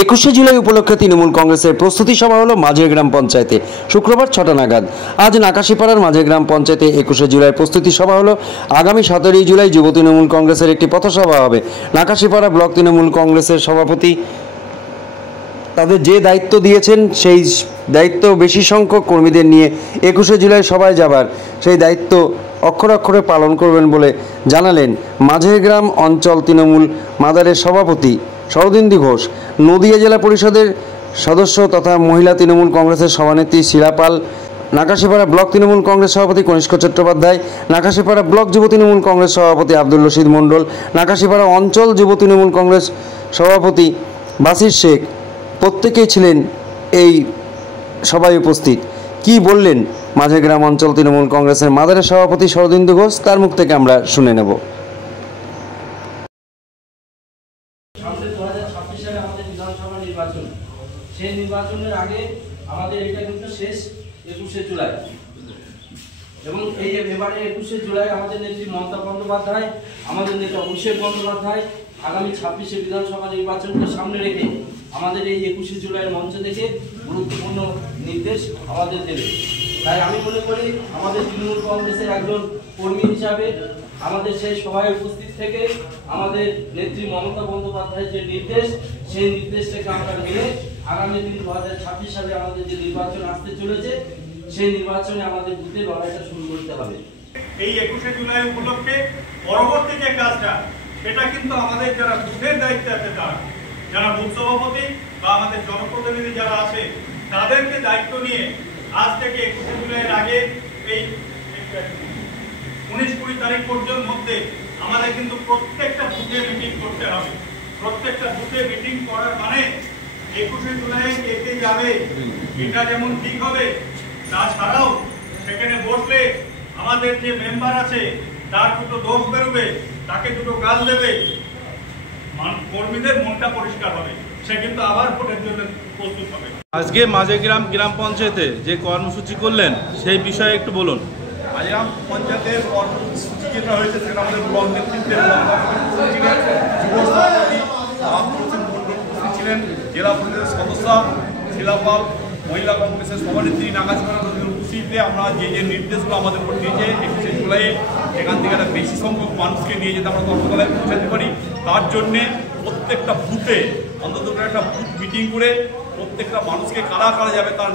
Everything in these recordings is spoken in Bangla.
21শে জুলাই উপলক্ষে তৃণমূল কংগ্রেসের প্রস্তুতি সভা হলো মাঝের গ্রাম পঞ্চায়েতে শুক্রবার 6টা নাগাদ। আজ নাকাশিপাড়ার মাঝের গ্রাম পঞ্চায়েতে 21শে জুলাই প্রস্তুতি সভা হলো। আগামী 17ই জুলাই যুব তৃণমূল কংগ্রেসের একটি পথসভা হবে। নাকাশিপাড়া ব্লক তৃণমূল কংগ্রেসের সভাপতি তাদের যে দায়িত্ব দিয়েছেন সেই দায়িত্ব বেশি সংখ্যক কর্মীদের নিয়ে 21শে জুলাই সভায় যাবার সেই দায়িত্ব অক্ষরে অক্ষরে পালন করবেন বলে জানালেন মাঝের গ্রাম অঞ্চল তৃণমূল মাদারের সভাপতি শরদিন্দু ঘোষ, নদিয়া জেলা পরিষদের সদস্য তথা মহিলা তৃণমূল কংগ্রেসের সভানেত্রী শিলা পাল, নাকাশিপাড়া ব্লক তৃণমূল কংগ্রেস সভাপতি কনিষ্ক চট্টোপাধ্যায়, নাকাশিপাড়া ব্লক যুব তৃণমূল কংগ্রেস সভাপতি আব্দুল রশিদ মণ্ডল, নাকাশিপাড়া অঞ্চল যুব তৃণমূল কংগ্রেস সভাপতি বাসির শেখ প্রত্যেকেই ছিলেন এই সভায় উপস্থিত। কি বললেন মাঝের গ্রাম অঞ্চল তৃণমূল কংগ্রেসের মাদারের সভাপতি শরদিন্দু ঘোষ, তার মুখ থেকে আমরা শুনে নেব। সামনে 2026 সালে আমাদের বিধানসভা নির্বাচন, সেই নির্বাচনের আগে আমাদের এটা কিন্তু শেষ 21শে জুলাই, এবং এই এবারে 21শে জুলাই আমাদের নেত্রী মমতা বন্দ্যোপাধ্যায়, আমাদের নেতা অভিষেক বন্দ্যোপাধ্যায় আগামী 26শে বিধানসভা নির্বাচনকে সামনে রেখে আমাদের এই 21শে জুলাইয়ের মঞ্চ থেকে গুরুত্বপূর্ণ নির্দেশ আমাদের দেবে। তাই আমি মনে করি আমাদের তৃণমূল কংগ্রেসের একজন কর্মী হিসাবে আমাদের সেই সভায় উপস্থিত থেকে আমাদের নেত্রী মমতা বন্দ্যোপাধ্যায়ের যে নির্দেশ, সেই নির্দেশটাকে আমরা মেনে আগামী দিন 2026 সালে আমাদের যে নির্বাচন আসতে চলেছে, সেই নির্বাচনে আমাদের বুথে লড়াইটা শুরু করতে হবে। এই 21শে জুলাই উপলক্ষে পরবর্তী যে কাজটা, সেটা কিন্তু আমাদের যারা বুথের দায়িত্বে আছে, যারা বুথ সভাপতি বা আমাদের জনপ্রতিনিধি যারা আছে, তাদেরকে দায়িত্ব নিয়ে আজ থেকে 21শে জুলাইয়ের আগে এই 19-20 তারিখ পর্যন্ত মধ্যে আমাদের কিন্তু প্রত্যেকটা বুথে মিটিং করতে হবে। প্রত্যেকটা বুথে মিটিং করার মানে 21শে জুলাই কে কে যাবে এটা যেমন ঠিক হবে, তাছাড়াও সেখানে বসলে আমাদের যে মেম্বার আছে তার দুটো দোষ বেরোবে, তাকে দুটো গাল দেবে, কর্মীদের মনটা পরিষ্কার হবে, সে কিন্তু আবার ভোটের জন্য প্রস্তুত হবে। আজকে মাঝের গ্রাম পঞ্চায়েতে যে কর্মসূচি করলেন সেই বিষয়ে একটু বলুন। মাঝের গ্রাম পঞ্চায়েতের কর্মসূচি যেটা হয়েছে সেটা আমাদের ব্লক নেতৃত্বের যুব সভাপতি ছিলেন, জেলা পরিষদের সদস্য শিলাপাল, মহিলা কংগ্রেসের সভানেত্রী নাকাশিপাড়া উপস্থিতিতে আমরা যে যে নির্দেশগুলো আমাদের উপর দিয়েছে 21শে জুলাইয়ে এখান থেকে একটা বেশি সংখ্যক মানুষকে নিয়ে যেতে আমরা কর্মশালায় পৌঁছাতে পারি, তার জন্যে প্রত্যেকটা বুথে অন্তত একটা বুথ মিটিং করে প্রত্যেকটা মানুষকে কারা কারা যাবে তার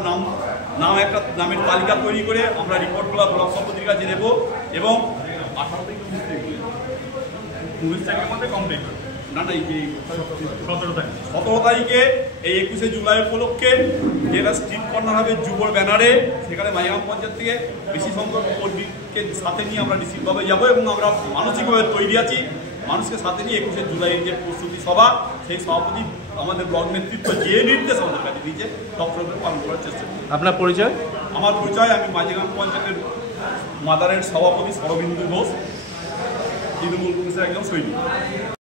একটা নামের তালিকা তৈরি করে আমরা রিপোর্টগুলো ব্লক সভাপতির কাছে দেবো এবং 18 থেকে 19 তারিখের মধ্যে কমপ্লিট হবে। না এই 17 তারিখে এই 21শে জুলাই উপলক্ষে যেটা স্ট্রিট কর্নার হবে যুব ব্যানারে, সেখানে মাঝগ্রাম পঞ্চায়েত থেকে বেশি সংখ্যক কর্মীকে সাথে নিয়ে আমরা নিশ্চিতভাবে যাবো এবং আমরা মানসিকভাবে তৈরি আছি মানুষকে সাথে নিয়ে 21শে জুলাইয়ের যে প্রস্তুতি সভা, সেই সভাপতি আমাদের ব্লক নেতৃত্ব যে নির্দেশ আমাদের কাছে দিয়েছে তৎপরভাবে পালন করার চেষ্টা করি। আপনার পরিচয়? আমার পরিচয়, আমি মাঝগ্রাম পঞ্চায়েতের মাদারের সভাপতি শরদিন্দু ঘোষ, তৃণমূল কংগ্রেসের একজন সৈনিক।